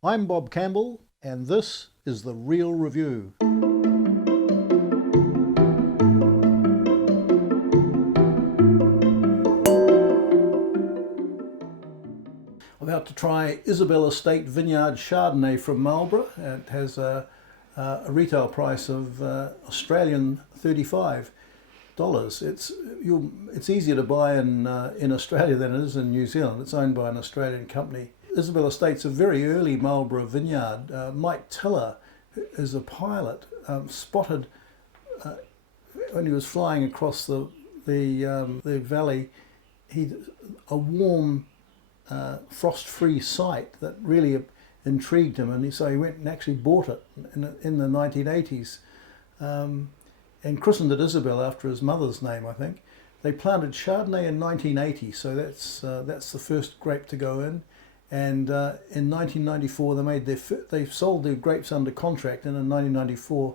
I'm Bob Campbell, and this is The Real Review. I'm about to try Isabel Estate Vineyard Chardonnay from Marlborough. It has a retail price of Australian $35. It's easier to buy in Australia than it is in New Zealand. It's owned by an Australian company. Isabel Estate's a very early Marlborough vineyard. Mike Tiller is a pilot, spotted when he was flying across the valley, a warm, frost-free site that really intrigued him, and so he went and actually bought it in the 1980s, and christened it Isabel after his mother's name, I think. They planted Chardonnay in 1980, so that's the first grape to go in. And in 1994, they sold their grapes under contract, and in 1994,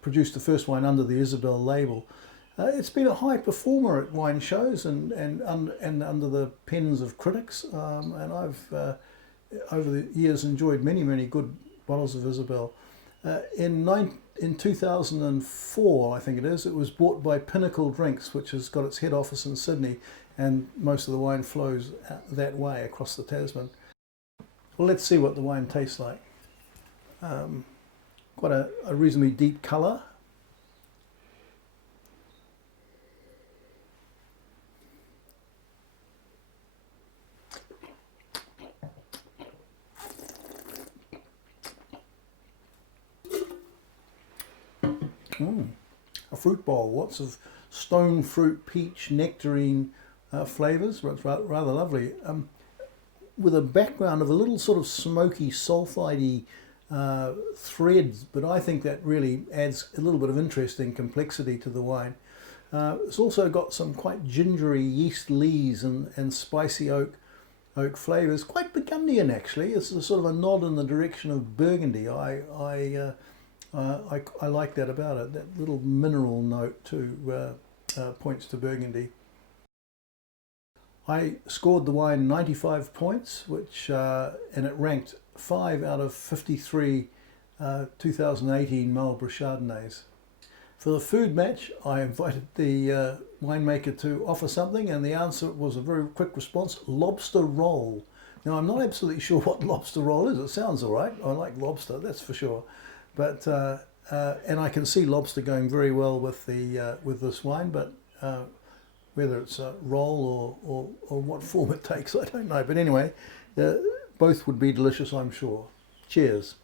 produced the first wine under the Isabel label. It's been a high performer at wine shows and under the pens of critics, and I've over the years enjoyed many good bottles of Isabel. In 2004, I think it was bought by Pinnacle Drinks, which has got its head office in Sydney, and most of the wine flows that way across the Tasman. Well, let's see what the wine tastes like. Quite a reasonably deep colour. A fruit bowl, lots of stone fruit, peach, nectarine flavours. It's rather lovely, with a background of a little sort of smoky, sulphide-y threads, but I think that really adds a little bit of interesting complexity to the wine. It's also got some quite gingery yeast lees and spicy oak flavours, quite Burgundian actually. It's a sort of a nod in the direction of Burgundy. I like that about it. That little mineral note too points to Burgundy. I scored the wine 95 points, and it ranked 5 out of 53 2018 Marlborough Chardonnays. For the food match, I invited the winemaker to offer something, and the answer was a very quick response: lobster roll. Now, I'm not absolutely sure what lobster roll is. It sounds all right. I like lobster, that's for sure. But and I can see lobster going very well with this wine, but whether it's a roll or what form it takes, I don't know. But anyway, both would be delicious, I'm sure. Cheers.